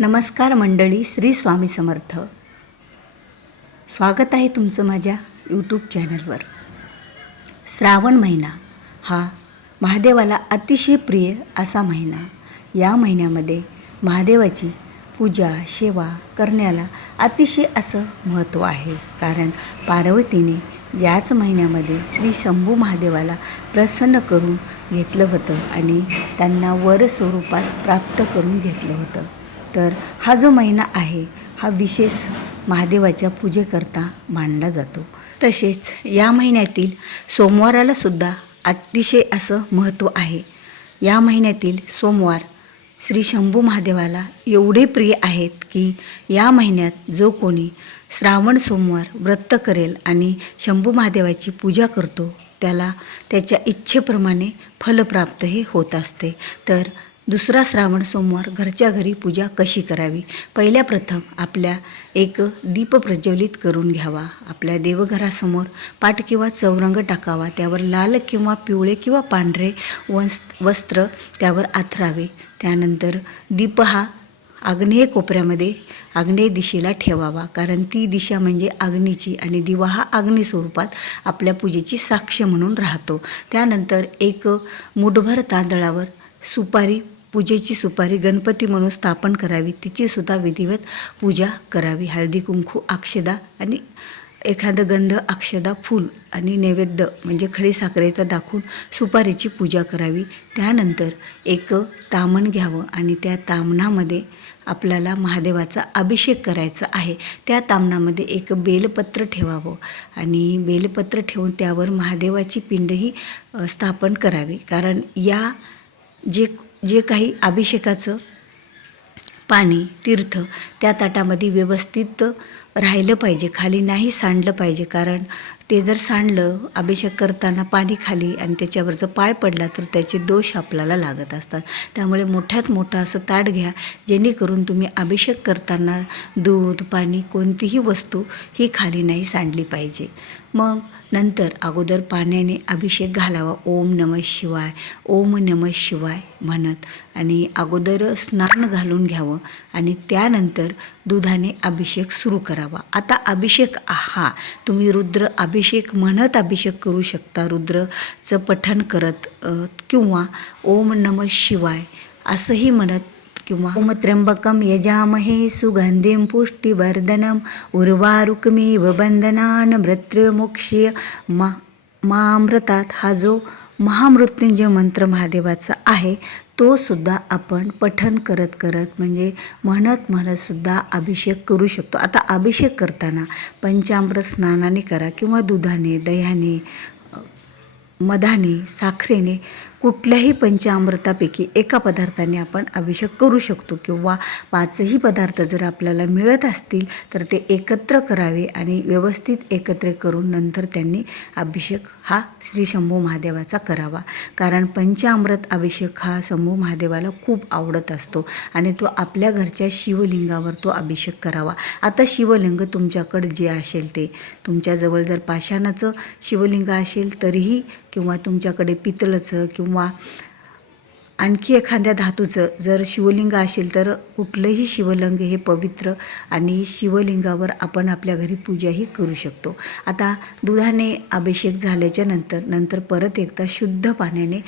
नमस्कार मंडळी, श्री स्वामी समर्थ. स्वागत आहे तुमचं माझ्या यूट्यूब चॅनलवर. श्रावण महिना हा महादेवाला अतिशय प्रिय असा महिना. या महिन्यामध्ये महादेवाची पूजा सेवा करण्याला अतिशय असं महत्त्व आहे. कारण पार्वतीने याच महिन्यामध्ये श्री शंभू महादेवाला प्रसन्न करून घेतलं होतं आणि त्यांना वर स्वरूपात प्राप्त करून घेतलं होतं. तर हा जो महिना आहे हा विशेष महादेवाच्या पूजेकरता मानला जातो. तसेच या महिन्यातील सोमवाराला सुद्धा अतिशय असं महत्त्व आहे. या महिन्यातील सोमवार श्री शंभू महादेवाला एवढे प्रिय आहेत की या महिन्यात जो कोणी श्रावण सोमवार व्रत करेल आणि शंभू महादेवाची पूजा करतो त्याला त्याच्या इच्छेप्रमाणे फलप्राप्त हे होत असते. तर दुसरा श्रावण सोमवार घरच्या घरी पूजा कशी करावी? पहिल्या प्रथम आपल्या एक दीप प्रज्वलित करून घ्यावा. आपल्या देवघरासमोर पाट किंवा चौरंग टाकावा. त्यावर लाल किंवा पिवळे किंवा पांढरे वस्त्र त्यावर आथरावे. त्यानंतर दीप हा आग्नेय कोपऱ्यामध्ये आग्नेय दिशेला ठेवावा. कारण ती दिशा म्हणजे अग्नीची आणि दिवा हा अग्नी स्वरूपात आपल्या पूजेची साक्ष म्हणून राहतो. त्यानंतर एक मुठभर तांदळावर सुपारी, पूजेची सुपारी गणपती म्हणून स्थापन करावी. तिचीसुद्धा विधिवत पूजा करावी. हळदी कुंकू अक्षदा आणि एखादं गंध अक्षदा फूल आणि नैवेद्य म्हणजे खडी साखरेचं दाखवून सुपारीची पूजा करावी. त्यानंतर एक तामण घ्यावं आणि त्या तामणामध्ये आपल्याला महादेवाचा अभिषेक करायचा आहे. त्या तामणामध्ये एक बेलपत्र ठेवावं आणि बेलपत्र ठेवून त्यावर महादेवाची पिंडही स्थापन करावी. कारण या जे काही अभिषेकाचं पाणी तीर्थ त्या ताटामध्ये व्यवस्थित राहिलं पाहिजे, खाली नाही सांडलं पाहिजे. कारण ते जर सांडलं अभिषेक करताना पाणी खाली आणि त्याच्यावर जर पाय पडला तर त्याचे दोष आपल्याला लागत असतात. त्यामुळे मोठ्यात मोठं असं ताट घ्या जेणेकरून तुम्ही अभिषेक करताना दूध पाणी कोणतीही वस्तू ही खाली नाही सांडली पाहिजे. मग नंतर अगोदर पाण्याने अभिषेक घालावा. ओम नमः शिवाय, ओम नमः शिवाय म्हणत आणि अगोदर स्नान घालून घ्यावं आणि त्यानंतर दुधाने अभिषेक सुरू करावा. आता अभिषेक हा तुम्ही रुद्र अभिषेक म्हणत अभिषेक करू शकता. रुद्रचं पठण करत किंवा ओम नमः शिवाय असंही म्हणत किंवा ओम त्र्यंबकम यजामहे सुगंधिं पुष्टिवर्धनम उर्वारुकमेव बंधनान मृत्युमोक्षीय मामृतात. हा जो महामृत्युंजय मंत्र महादेवाचा आहे तो सुद्धा आपण पठण करत म्हणजे म्हणत सुद्धा अभिषेक करू शकतो. आता अभिषेक करताना पंचामृत स्नानाने करा किंवा दुधाने, दह्याने, मधाने, साखरेने कुठल्याही पंचामृतापैकी एका पदार्थाने आपण अभिषेक करू शकतो. किंवा पाचही पदार्थ जर आपल्याला मिळत असतील तर ते एकत्र करावे आणि व्यवस्थित एकत्र करून नंतर त्यांनी अभिषेक हा श्री शंभू महादेवाचा करावा. कारण पंचामृत अभिषेक हा शंभू महादेवाला खूप आवडत असतो आणि तो आपल्या घरच्या शिवलिंगावर तो अभिषेक करावा. आता शिवलिंग तुमच्याकडे जे असेल ते, तुमच्याजवळ जर पाषाणाचं शिवलिंग असेल तरीही किंवा तुमच्याकडे पितळाचं किंवा आणखी एखाद्या धातूचं जर शिवलिंग असेल तर कुठलंही शिवलिंग हे पवित्र आणि शिवलिंगावर आपण आपल्या घरी पूजाही करू शकतो. आता दुधाने अभिषेक झाल्याच्या नंतर परत एकदा शुद्ध पाण्याने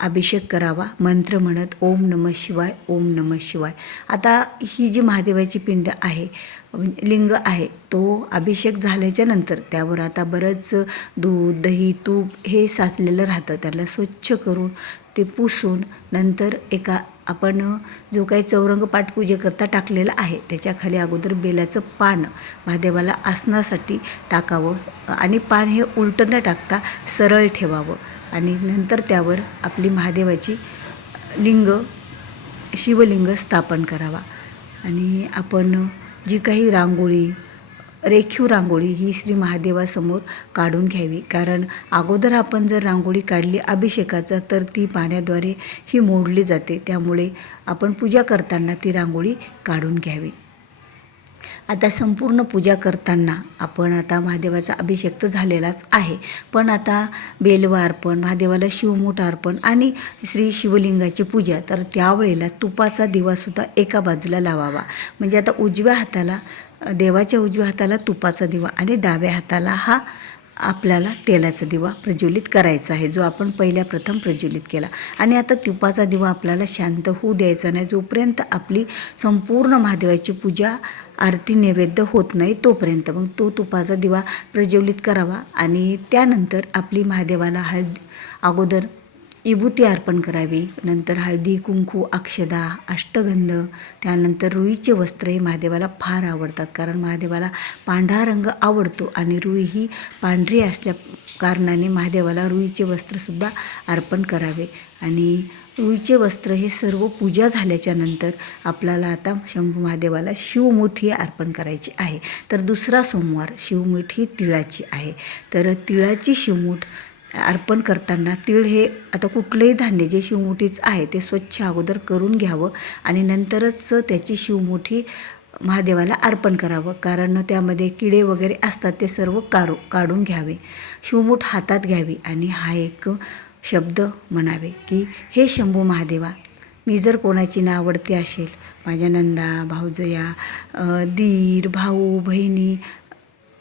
अभिषेक करावा मंत्र म्हणत ओम नमः शिवाय, ओम नमः शिवाय. आता ही जी महादेवाची पिंड आहे, लिंग आहे, तो अभिषेक झाल्याच्या नंतर त्यावर आता बरंच दूध दही तूप हे साचलेलं राहतं. त्याला स्वच्छ करून ते पुसून नंतर एका आपण जो काही चौरंग पाठपूजेकरता टाकलेला आहे त्याच्याखाली अगोदर बेलाचं पान महादेवाला आसनासाठी टाकावं आणि पान हे उलटं न टाकता सरळ ठेवावं आणि नंतर त्यावर आपली महादेवाची शिवलिंग स्थापन करावा. आणि आपण जी काही रांगोळी, रेखीव रांगोळी ही श्री महादेवासमोर काढून घ्यावी. कारण अगोदर आपण जर रांगोळी काढली अभिषेकाचा तर ती पाण्याद्वारे ही मोडली जाते. त्यामुळे आपण पूजा करताना ती रांगोळी काढून घ्यावी. आता संपूर्ण पूजा करताना आपण आता महादेवाचा अभिषेक तर झालेलाच आहे, पण आता बेलवा अर्पण, महादेवाला शिवमूठ अर्पण आणि श्री शिवलिंगाची पूजा, तर त्यावेळेला तुपाचा दिवासुद्धा एका बाजूला लावावा. म्हणजे आता उजव्या हाताला, देवाच्या उजव्या हाताला तुपाचा दिवा आणि डाव्या हाताला हा आपल्याला तेलाचा दिवा प्रज्वलित करायचा आहे, जो आपण प्रथम प्रज्वलित केला. आणि आता तुपाचा दिवा आपल्याला शांत होऊ द्यायचा नाही, जोपर्यंत आपली संपूर्ण महादेवाची पूजा आरती नैवेद्य होत नाही तोपर्यंत. मग तो तुपाचा दिवा प्रज्वलित करावा आणि त्यानंतर आपली महादेवाला अगोदर विभूती अर्पण करावी, नंतर हळदी कुंकू अक्षदा अष्टगंध, त्यानंतर रुईचे वस्त्र हे महादेवाला फार आवडतात, कारण महादेवाला पांढरा रंग आवडतो आणि रुई ही पांढरी असल्या कारणाने महादेवाला रुईचे वस्त्रसुद्धा अर्पण करावे. आणि रुईचे वस्त्र हे सर्व पूजा झाल्याच्या नंतर आपल्याला आता शंभू महादेवाला शिवमूठ ही अर्पण करायची आहे. तर दुसरा सोमवार शिवमूठ ही तिळाची आहे. तर तिळाची शिवमूठ अर्पण करताना तीळ हे आता कुठलंही धान्य जे शिवमुठीच आहे ते स्वच्छ अगोदर करून घ्यावं आणि नंतरच त्याची शिवमुठी महादेवाला अर्पण करावं, कारण त्यामध्ये किडे वगैरे असतात ते सर्व काढून घ्यावे. शिवमूठ हातात घ्यावी आणि हा एक शब्द म्हणावे की हे शंभू महादेवा, मी जर कोणाची नावडती असेल, माझ्या नंदा भाऊजया, दीर भाऊ बहिणी,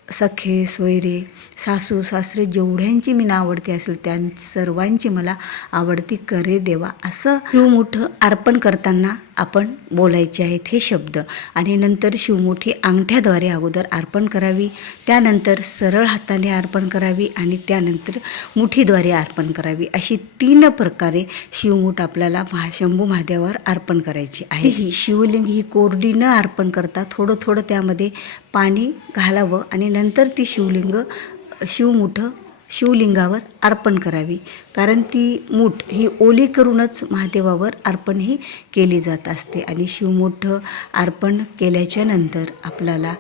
सखे सोयरे, सासू सासरे, जेवढ्यांची मी नावडती असेल त्या सर्वांची मला आवडती करे देवा, असं शिवमुठ अर्पण करताना आपण बोलायचे आहेत हे शब्द. आणि नंतर शिवमुठी अंगठ्याद्वारे अगोदर अर्पण करावी, त्यानंतर सरळ हाताने अर्पण करावी आणि त्यानंतर मुठीद्वारे अर्पण करावी. अशी 3 प्रकारे शिवमुठ आपल्याला शंभू महादेवावर अर्पण करायची आहे. ही शिवलिंग ही कोरडी न अर्पण करता थोडं थोडं त्यामध्ये पाणी घालावं आणि नंतर ती शिवमुठ शिवलिंगावर अर्पण करावी, कारण ती मूठ ही ओली करूनच महादेवावर अर्पण ही केली जात असते. आणि शिवमुठ अर्पण केल्याच्या नंतर आपल्याला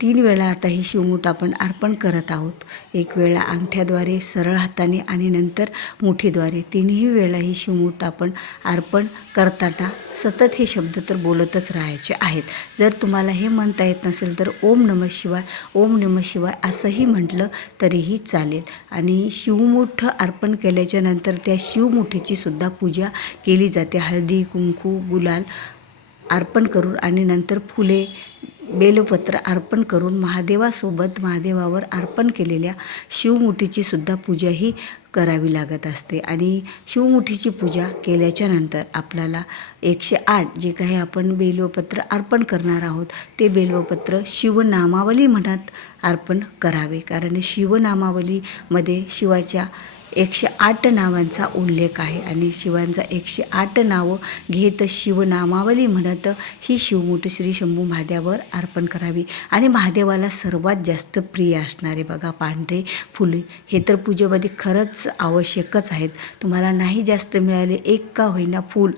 3 वेळा आता ही शिवमुठ आपण अर्पण करत आहोत. 1 वेळा अंगठ्याद्वारे, सरळ हाताने आणि नंतर मुठीद्वारे. 3ही वेळा ही शिवमुठ आपण अर्पण करताना सतत हे शब्द तर बोलतच राहायचे आहेत. जर तुम्हाला हे म्हणता येत नसेल तर ओम नमः शिवाय, ओम नमः शिवाय असंही म्हटलं तरीही चालेल. आणि शिवमुठ अर्पण केल्याच्या नंतर त्या शिवमुठीची सुद्धा पूजा केली जाते. हळदी कुंकू गुलाल अर्पण करून आणि नंतर फुले बेलपत्र अर्पण करून महादेवासोबत महादेवावर अर्पण केलेल्या शिवमुठीची सुद्धा पूजा ही करावी लागत असते. आणि शिवमुठीची पूजा केल्याच्या नंतर आपल्याला 108 जे काही आपण बेलपत्र अर्पण करणार आहोत ते बेलपत्र शिवनामावली म्हणत अर्पण करावे, कारण शिवनामावलीमध्ये शिवाच्या 108 नावांचा उल्लेख आहे आणि शिवांचा 108 नावं घेत शिवनामावली म्हणत ही शिवमुठ श्री शंभू महादेवावर अर्पण करावी. आणि महादेवाला सर्वात जास्त प्रिय असणारे बघा पांढरे फुले, हे तर पूजेमध्ये खरंच आवश्यकच आहेत. तुम्हाला नाही जास्त मिळाले, एक का होईना फूल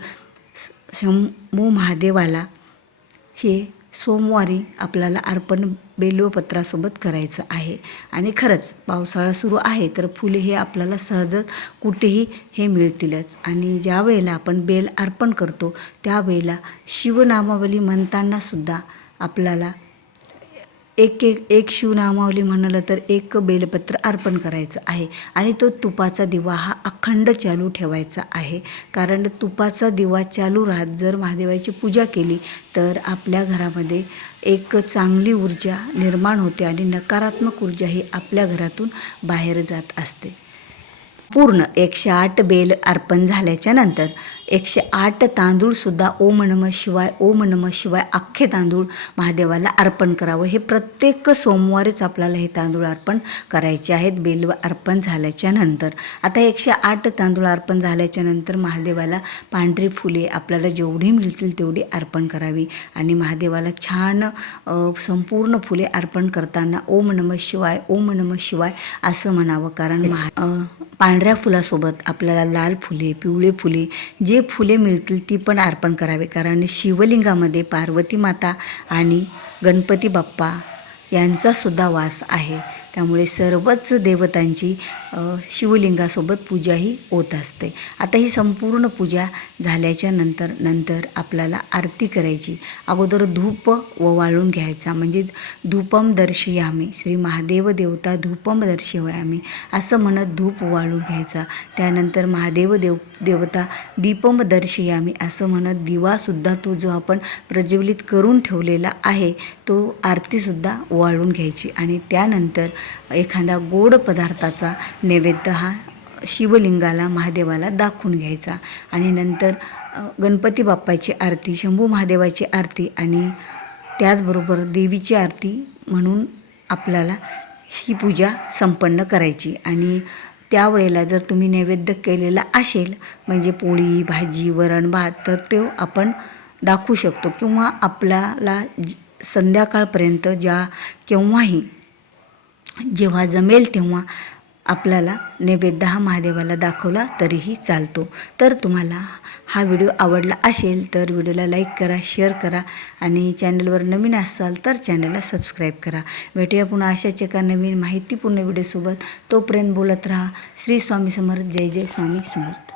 शंभू महादेवाला हे सोमवारी आपल्याला अर्पण बेलपत्रासोबत करायचं आहे. आणि खरंच पावसाळा सुरू आहे तर फुले हे आपल्याला सहजच कुठेही हे मिळतीलच. आणि ज्या वेळेला आपण बेल अर्पण करतो त्यावेळेला शिवनामावली म्हणताना सुद्धा आपल्याला एक शिवनामावली म्हणलं तर 1 बेलपत्र अर्पण करायचं आहे. आणि तो तुपाचा दिवा हा अखंड चालू ठेवायचा आहे, कारण तुपाचा दिवा चालू राहत जर महादेवाची पूजा केली तर आपल्या घरामध्ये एक चांगली ऊर्जा निर्माण होते आणि नकारात्मक ऊर्जा ही आपल्या घरातून बाहेर जात असते. पूर्ण 108 बेल अर्पण झाल्याच्या नंतर 108 तांदूळसुद्धा ओम नमः शिवाय, ओम नमः शिवाय अख्खे तांदूळ महादेवाला अर्पण करावं. हे प्रत्येक सोमवारीच आपल्याला हे तांदूळ अर्पण करायचे आहेत बेल अर्पण झाल्याच्या नंतर. आता 108 तांदूळ अर्पण झाल्याच्या नंतर महादेवाला पांढरी फुले आपल्याला जेवढी मिळतील तेवढी अर्पण करावी. आणि महादेवाला छान संपूर्ण फुले अर्पण करताना ओम नमः शिवाय, ओम नमः शिवाय असं म्हणावं, कारण पांढऱ्या फुलासोबत आपल्याला लाल फुले, पिवळे फुले, जे फुले मिळतील ती पण अर्पण करावे, कारण शिवलिंगामध्ये पार्वती माता आणि गणपती बाप्पा यांचासुद्धा वास आहे. त्यामुळे सर्वच देवतांची शिवलिंगासोबत पूजाही होत असते. आता ही संपूर्ण पूजा झाल्याच्या नंतर आपल्याला आरती करायची. अगोदर धूप वाळून घ्यायचा, म्हणजे धूपम दर्शयामी, श्री महादेव देवता धूपम दर्शयामी असं म्हणत धूप वाळून घ्यायचा. त्यानंतर महादेव देवता दीपम दर्शयामी असं म्हणत दिवासुद्धा तो जो आपण प्रज्वलित करून ठेवलेला आहे तो आरतीसुद्धा वाळून घ्यायची. आणि त्यानंतर एखादा गोड पदार्थाचा नैवेद्य हा शिवलिंगाला महादेवाला दाखवून घ्यायचा. आणि नंतर गणपती बाप्पाची आरती, शंभू महादेवाची आरती आणि त्याचबरोबर देवीची आरती म्हणून आपल्याला ही पूजा संपन्न करायची. आणि त्यावेळेला जर तुम्ही नैवेद्य केलेला असेल, म्हणजे पोळी भाजी वरण भात, तर ते आपण दाखवू शकतो. किंवा आपल्याला संध्याकाळपर्यंत केव्हाही जेव्हा जमेल तेव्हा आपल्याला नैवेद्य हा महादेवाला दाखवला तरीही चालतो. तर तुम्हाला हा व्हिडिओ आवडला असेल तर व्हिडिओला लाईक करा, शेअर करा आणि चॅनलवर नवीन असाल तर चॅनलला सबस्क्राईब करा. भेटूया पुन्हा अशाच एका नवीन माहितीपूर्ण व्हिडिओसोबत. तोपर्यंत बोलत राहा. श्री स्वामी समर्थ. जय जय स्वामी समर्थ.